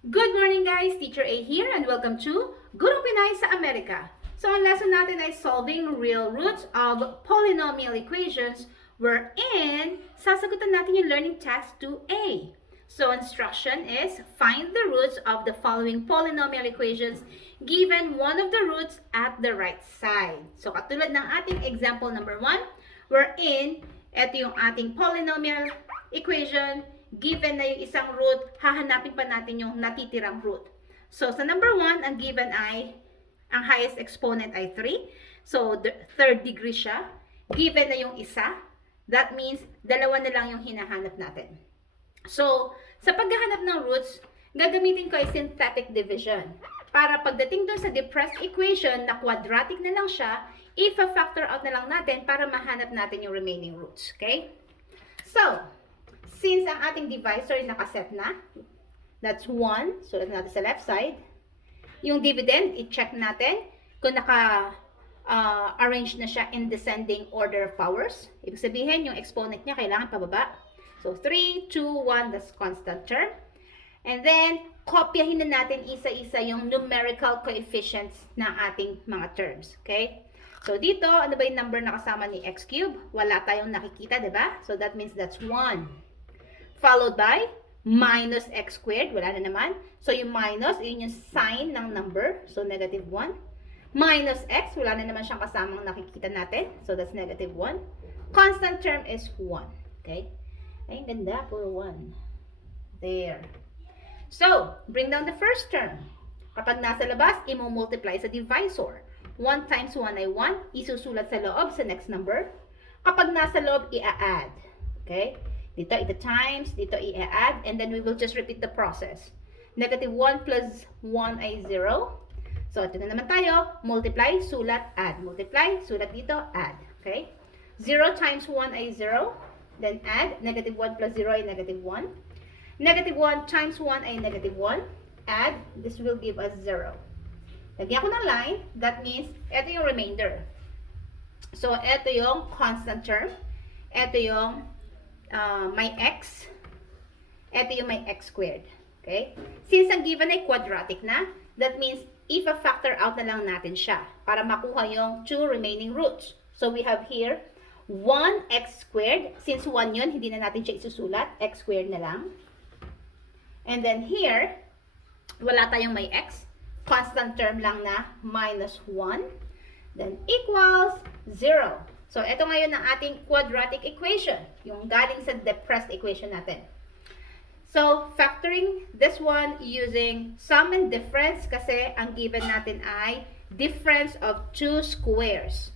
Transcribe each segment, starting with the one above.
Good morning guys! Teacher A here and welcome to Gurong Pinay sa Amerika. So ang lesson natin ay solving real roots of polynomial equations wherein sasagutan natin yung learning task 2A. So instruction is find the roots of the following polynomial equations given one of the roots at the right side. So katulad ng ating example number 1 wherein ito yung ating polynomial equation. Given na yung isang root, hahanapin pa natin yung natitirang root. So, sa number 1, ang given ay, ang highest exponent ay 3. So, third degree siya. Given na yung isa, that means, dalawa na lang yung hinahanap natin. So, sa paghahanap ng roots, gagamitin ko ay synthetic division. Para pagdating doon sa depressed equation na quadratic na lang siya, i-factor out na lang natin para mahanap natin yung remaining roots. Okay? So, since ang ating divisor ay nakaset na, that's 1, sulat natin sa left side. Yung dividend, i-check natin kung naka-arrange na siya in descending order of powers. Ibig sabihin, yung exponent niya kailangan pababa. So, 3, 2, 1, that's constant term. And then, kopyahin na natin isa-isa yung numerical coefficients ng ating mga terms. Okay? So, dito, ano ba yung number na kasama ni x cube? Wala tayong nakikita, diba? So, that means that's 1. Followed by minus x squared. Wala na naman. So, yung minus, yun yung sign ng number. So, negative 1. Minus x, wala na naman siyang kasamang nakikita natin. So, that's negative 1. Constant term is 1. Okay? Ay, ganda. Puro 1. There. So, bring down the first term. Kapag nasa labas, i-multiply sa divisor. 1 times 1 ay 1. Isusulat sa loob sa next number. Kapag nasa loob, i-add. Okay? Dito, ito times, dito i-add, and then we will just repeat the process. Negative 1 plus 1 ay 0. So, ito na naman tayo. Multiply, sulat, add. Multiply, sulat dito, add. Okay? 0 times 1 ay 0. Then add. Negative 1 plus 0 ay negative 1. Negative 1 times 1 ay negative 1. Add. This will give us 0. Lagyan ko ng line. That means, ito yung remainder. So, ito yung constant term. Ito yung may x. Ito yung may x squared. Okay? Since ang given ay quadratic na, that means if-factor out na lang natin siya para makuha yung 2 remaining roots. So, we have here 1x squared. Since 1 yun, hindi na natin siya isusulat. X squared na lang. And then here, wala tayong may x. Constant term lang na minus 1. Then equals 0. So, ito ngayon ang ating quadratic equation. Yung galing sa depressed equation natin. So, factoring this one using sum and difference kasi ang given natin ay difference of 2 squares.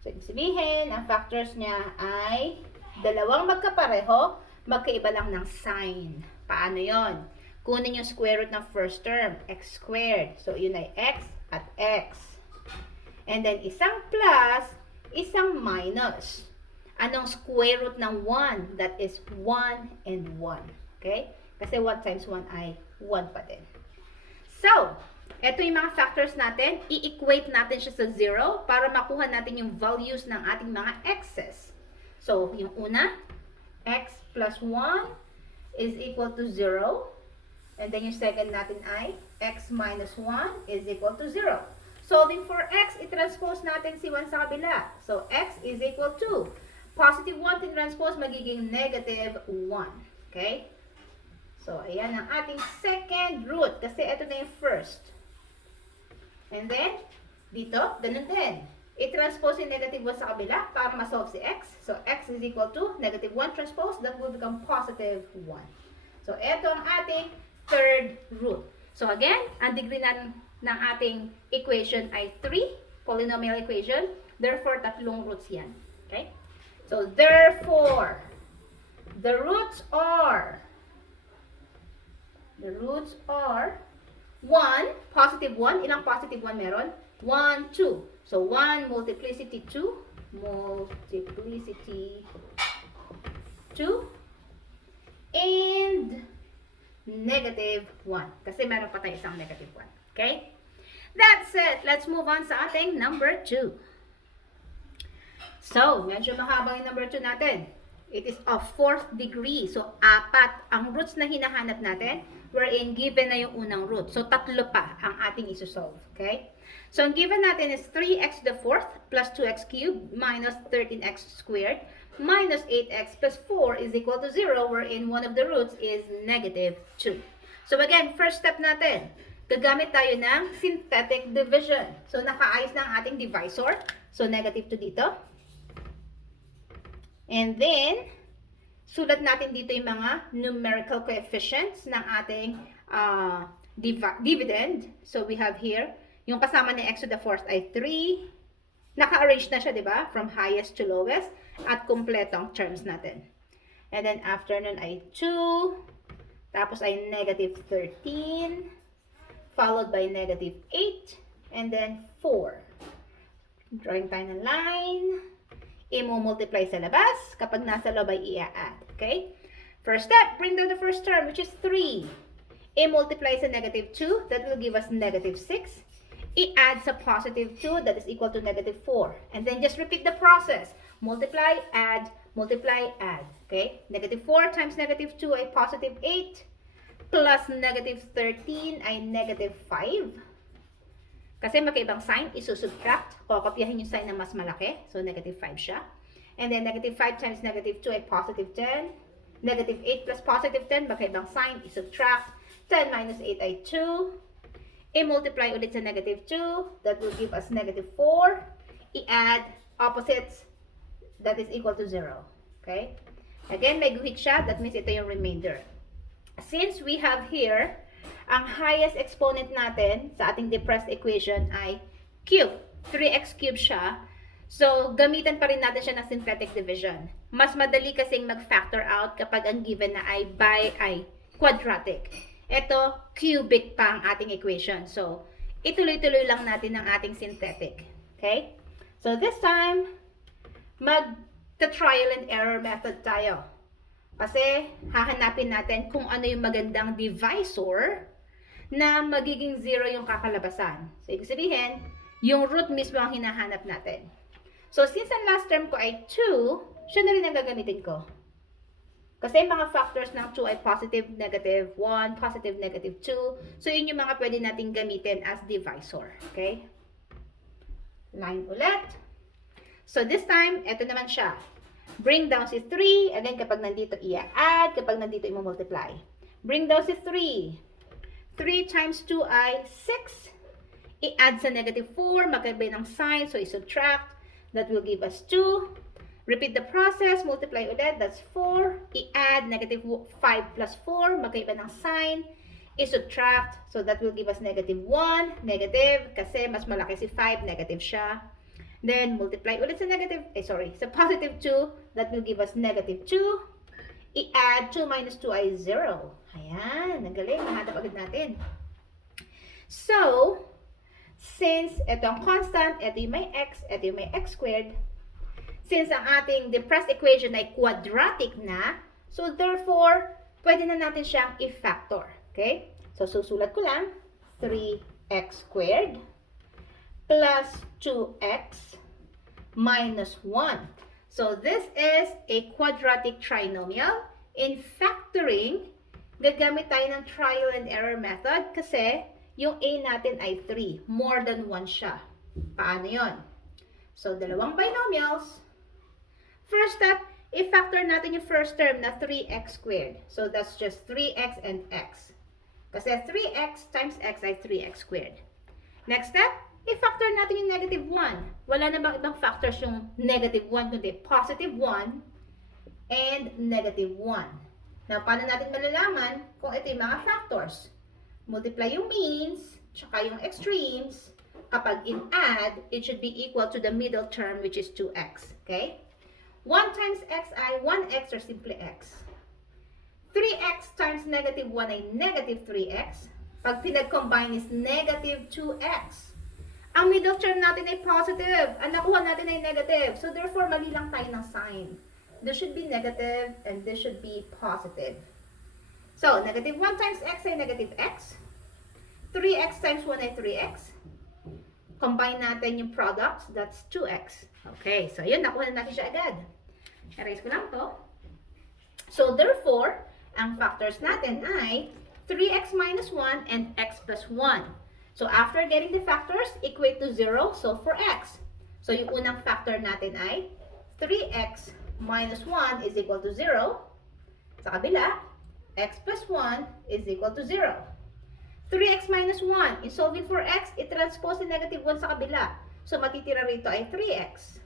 So, ibig sabihin, ang factors niya ay dalawang magkapareho, magkaiba lang ng sign. Paano yon? Kunin yung square root ng first term, x squared. So, yun ay x at x. And then, isang plus, isang minus. Anong square root ng 1? That is 1 and 1. Okay? Kasi 1 times 1 ay 1 pa din. So, ito yung mga factors natin. I-equate natin siya sa 0 para makuha natin yung values ng ating mga x's. So, yung una, x plus 1 is equal to 0. And then yung second natin ay x minus 1 is equal to 0. Solving for x, i-transpose natin si 1 sa kabila. So, x is equal to positive 1 transpose magiging negative 1. Okay? So, ayan ang ating second root kasi ito na yung first. And then, dito, ganun din. I-transpose yung negative 1 sa kabila para ma-solve si x. So, x is equal to negative 1 transpose. That will become positive 1. So, ito ang ating third root. So, again, ang degree ng ating equation ay 3, polynomial equation. Therefore, tatlong roots yan. Okay? So, therefore, the roots are 1, positive 1. Ilang positive 1 meron? 1, 2. So, 1 multiplicity 2, and negative 1. Kasi meron pa tayo isang negative 1. Okay? That's it. Let's move on sa ating number 2. So, medyo mahaba yung number 2 natin. It is of 4th degree. So, 4 ang roots na hinahanap natin. wherein given na yung unang root. So, tatlo pa ang ating isosolve. Okay? So, ang given natin is 3x to the fourth plus 2x cubed minus 13x squared minus 8x plus 4 is equal to 0, wherein one of the roots is negative 2. So, again, first step natin, gagamit tayo ng synthetic division. So, nakaayos na ang ating divisor. So, negative 2 dito. And then, sulat natin dito yung mga numerical coefficients ng ating dividend. So, we have here, yung kasama ni x to the fourth ay 3. Naka-arrange na siya, di ba? From highest to lowest. At kumpletong terms natin. And then, after nun ay 2. Tapos ay negative 13. Followed by negative 8. And then, 4. Drawing tayo ng line. I-multiply sa labas. Kapag nasa loob ay i-add. Okay? First step, bring down the first term, which is 3. I-multiply sa negative 2. That will give us negative 6. I-add sa positive 2. That is equal to negative 4. And then just repeat the process. Multiply, add, multiply, add. Okay? Negative 4 times negative 2 ay positive 8. Plus negative 13 ay negative 5. Kasi magkaibang sign, isusubtract. Kokopyahin yung sign na mas malaki. So, negative 5 siya. And then, negative 5 times negative 2 ay positive 10. Negative 8 plus positive 10, magkaibang sign, isubtract. 10 minus 8 ay 2. I-multiply ulit sa negative 2. That will give us negative 4. I-add opposites. That is equal to 0. Okay? Again, may guhit siya. That means ito yung remainder. Since we have here, ang highest exponent natin sa ating depressed equation ay cube. 3x cube siya. So, gamitan pa rin natin siya ng synthetic division. Mas madali kasing mag-factor out kapag ang given na ay quadratic. Ito, cubic pa ang ating equation. So, ituloy-tuloy lang natin ang ating synthetic. Okay? So, this time, mag-trial and error method tayo. Kasi, hahanapin natin kung ano yung magandang divisor na magiging 0 yung kakalabasan. So, ibig sabihin, yung root mismo ang hinahanap natin. So, since ang last term ko ay 2, siya na rin ang gagamitin ko. Kasi mga factors ng 2 ay positive, negative 1, positive, negative 2. So, yun yung mga pwede natin gamitin as divisor. Okay? Line ulit. So, this time, eto naman siya. Bring down si 3. And then, kapag nandito, i-add. Kapag nandito, i-multiply. Bring down si 3. 3 times 2 ay 6. I-add sa negative 4. Magkaiba ng sign. So, i-subtract. That will give us 2. Repeat the process, multiply ulit, that's 4. I-add, negative 5 plus 4, magkaiba ng sign. I-subtract, so that will give us negative 1, negative, kasi mas malaki si 5, negative siya. Then, multiply ulit sa negative, sa positive 2, that will give us negative 2. I-add, 2 minus 2 ay 0. Ayan, nagaling, mahanap agad natin. So, since ito ang constant, ito yung may x, ito yung may x squared, since ang ating depressed equation ay quadratic na, so therefore, pwede na natin siyang i-factor. Okay? So, susulat ko lang, 3x squared plus 2x minus 1. So, this is a quadratic trinomial. In factoring, gagamit tayo ng trial and error method kasi yung a natin ay 3. More than 1 siya. Paano yon? So, dalawang binomials. First step, i-factor natin yung first term na 3x squared. So, that's just 3x and x. Kasi 3x times x ay 3x squared. Next step, i-factor natin yung negative 1. Wala na bang ibang factors yung negative 1, kundi positive 1 and negative 1. Now, paano natin malalaman kung ito yung mga factors? Multiply yung means, tsaka yung extremes. Kapag in-add, it should be equal to the middle term, which is 2x. Okay? 1 times x ay 1x or simply x. 3x times negative 1 ay negative 3x. Pag pinag-combine is negative 2x. Ang middle term natin ay positive. Ang nakuha natin ay negative. So therefore, mali lang tayo ng sign. This should be negative and this should be positive. So, negative 1 times x ay negative x. 3x times 1 ay 3x. Combine natin yung products, that's 2x. Okay, so yun, nakuha na natin siya agad. Erase ko lang to. So, therefore, ang factors natin ay 3x minus 1 and x plus 1. So after getting the factors, equate to 0, so for x. So yung unang factor natin ay 3x minus 1 is equal to 0. Sa kabila, x plus 1 is equal to 0. 3x minus 1, in solving for x, i-transpose yung negative 1 sa kabila. So matitira rito ay 3x.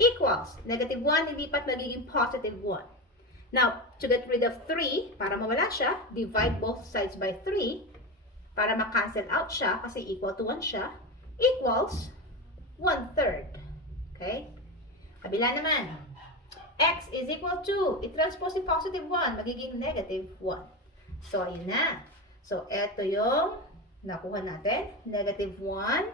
Equals, negative 1, ilipat magiging positive 1. Now, to get rid of 3, para mawala siya, divide both sides by 3, para ma-cancel out siya, kasi equal to 1 siya, equals 1/3. Okay? Kabila naman, x is equal to, i-transpose yung positive 1, magiging negative 1. So, ayun na. So, eto yung nakuha natin, negative 1,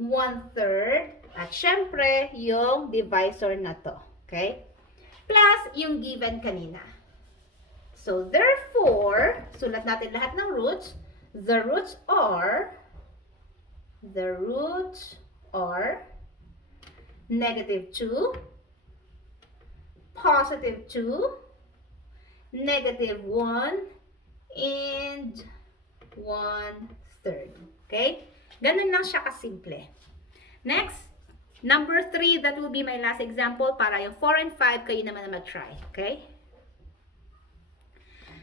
1/3, at syempre, yung divisor na to. Okay? Plus, yung given kanina. So, therefore, sulat natin lahat ng roots. The roots are negative 2, positive 2, negative 1, and 1/3. Okay? Ganun lang siya kasimple. Next, number 3, that will be my last example. Para yung 4 and 5, kayo naman na mag-try. Okay?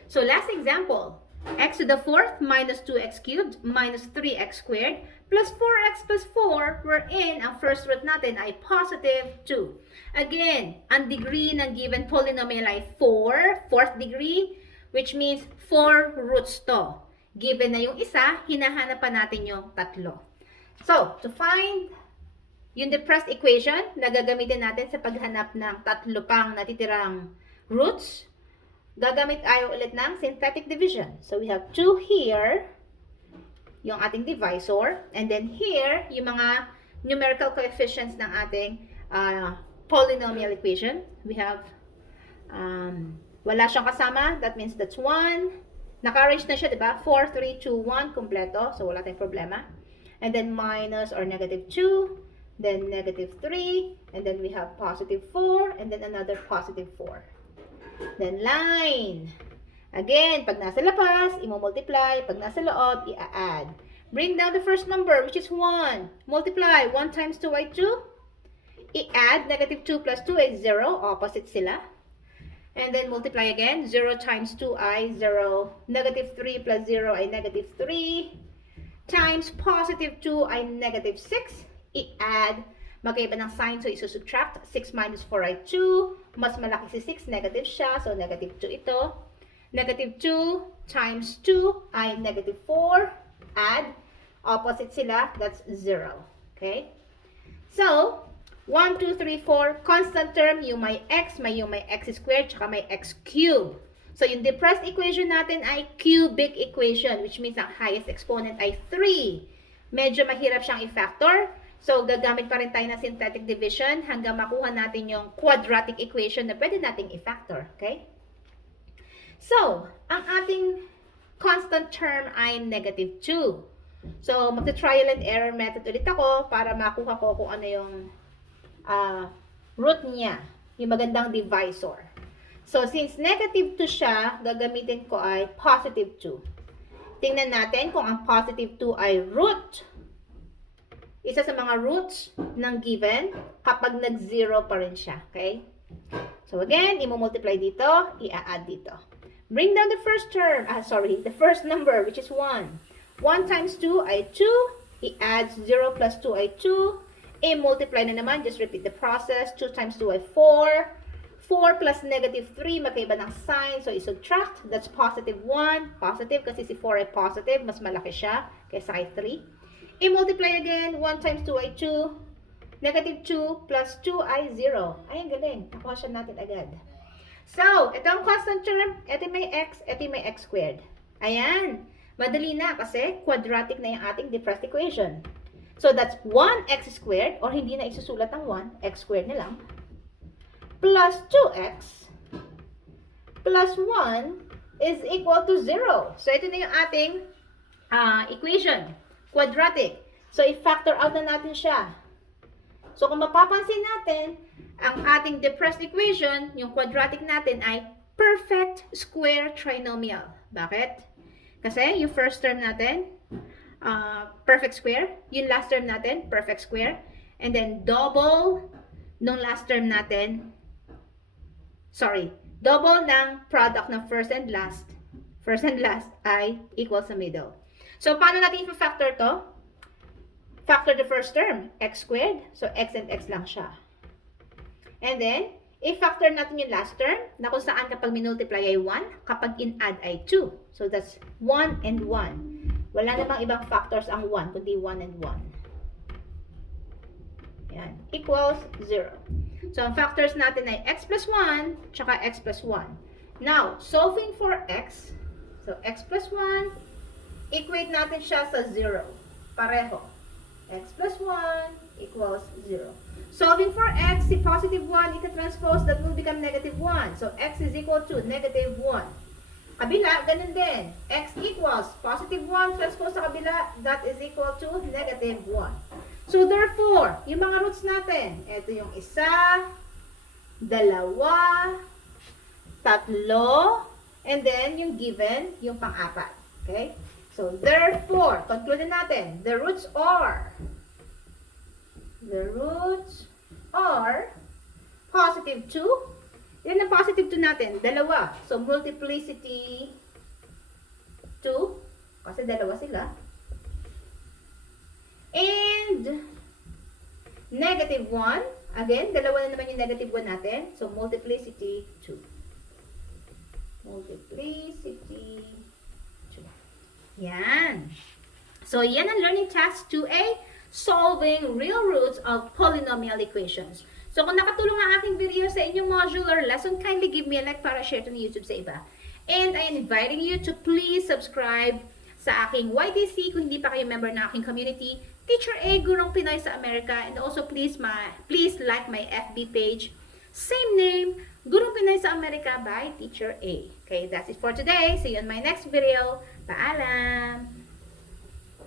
So, last example. X to the 4th minus 2x cubed minus 3x squared plus 4x plus 4, wherein ang first root natin ay positive 2. Again, ang degree ng given polynomial ay 4, 4th degree, which means 4 roots to. Given na yung isa, hinahanap pa natin yung tatlo. So, to find yung depressed equation na gagamitin natin sa paghanap ng tatlo pang natitirang roots, gagamit tayo ulit ng synthetic division. So, we have 2 here, yung ating divisor, and then here, yung mga numerical coefficients ng ating polynomial equation. We have, wala siyang kasama, that means that's 1. Naka-arrange na siya, diba? 4, 3, 2, 1, kompleto. So, wala tayong problema. And then minus or negative 2, then negative 3, and then we have positive 4, and then another positive 4. Then line. Again, pag nasa labas, i-multiply. Pag nasa loob, i-add. Bring down the first number, which is 1. Multiply. 1 times 2 ay 2. I-add. Negative 2 plus 2 is 0. Opposite sila. And then multiply again. 0 times 2 ay 0. Negative 3 plus 0 ay negative 3. Times positive 2 ay negative 6. I-add. Magkaiba ng sign, so isusubtract. 6 minus 4 ay 2. Mas malaki si 6, negative siya. So, negative 2 ito. Negative 2 times 2 ay negative 4. Add. Opposite sila. That's 0. Okay? So, 1, 2, 3, 4. Constant term, yung may x, yung may x squared, tsaka may x cube. So, yung depressed equation natin ay cubic equation, which means ang highest exponent ay 3. Medyo mahirap siyang i-factor. So, gagamit pa rin tayo ng synthetic division hanggang makuha natin yung quadratic equation na pwede nating i-factor. Okay? So, ang ating constant term ay negative 2. So, magta-trial and error method ulit ako para makuha ko kung ano yung root niya. Yung magandang divisor. So, since negative 2 siya, gagamitin ko ay positive 2. Tingnan natin kung ang positive 2 ay root. Isa sa mga roots ng given kapag nag-0 pa rin siya. Okay? So, again, i-multiply dito, i-add dito. Bring down the first term, the first number, which is 1. 1 times 2 ay 2. I-add 0 plus 2 ay 2. I-multiply na naman, just repeat the process. 2 times 2 ay 4. 4 plus negative 3, magkaiba ng sign, so i-subtract. That's positive 1. Positive kasi si 4 ay positive, mas malaki siya kaysa kay 3. I-multiply again, 1 times 2 ay 2. Negative 2 plus 2 ay 0. Ay, ang galing. Nakuha siya natin agad. So, ito ang constant term. Ito may x, ito may x squared. Ayan. Madali na kasi quadratic na yung ating depressed equation. So, that's 1x squared, or hindi na isusulat ang 1, x squared na lang, plus 2x plus 1 is equal to 0. So, ito na yung ating equation. Quadratic. So, i-factor out na natin siya. So, kung mapapansin natin, ang ating depressed equation, yung quadratic natin ay perfect square trinomial. Bakit? Kasi yung first term natin, perfect square. Yung last term natin, perfect square. And then double nung last term natin, double ng product ng first and last ay equal sa middle. So, paano natin i-factor to? Factor the first term, x squared. So, x and x lang siya. And then, i-factor natin yung last term na kung saan kapag minultiply ay 1, kapag in-add ay 2. So, that's 1 and 1. Wala namang ibang factors ang 1, kundi 1 and 1. Yan. Equals 0. So, ang factors natin ay x plus 1, tsaka x plus 1. Now, solving for x. So, x plus 1, equate natin siya sa 0. Pareho. X plus 1 equals 0. Solving for x, si positive 1, ika-transpose, that will become negative 1. So, x is equal to negative 1. Kabila, ganun din. X equals positive 1, transpose sa kabila, that is equal to negative 1. So, therefore, yung mga roots natin, ito yung isa, dalawa, tatlo, and then yung given, yung pang-apat. Okay? So, therefore, conclude natin, the roots are positive 2. Yan ang positive 2 natin, dalawa. So, multiplicity 2, kasi dalawa sila. And negative 1, again, dalawa na naman yung negative 1 natin. So, multiplicity 2. Multiplicity 2. Yan. So, yan ang learning task 2A, solving real roots of polynomial equations. So, kung nakatulong ang aking video sa inyong module or lesson, kindly give me a like para share to ni YouTube sa iba. And I am inviting you to please subscribe sa aking YTC kung hindi pa kayo member na aking community, Teacher A, Gurong Pinoy sa Amerika. And also, please like my FB page. Same name, Gurong Pinoy sa Amerika by Teacher A. Okay, that's it for today. See you in my next video. Paalam!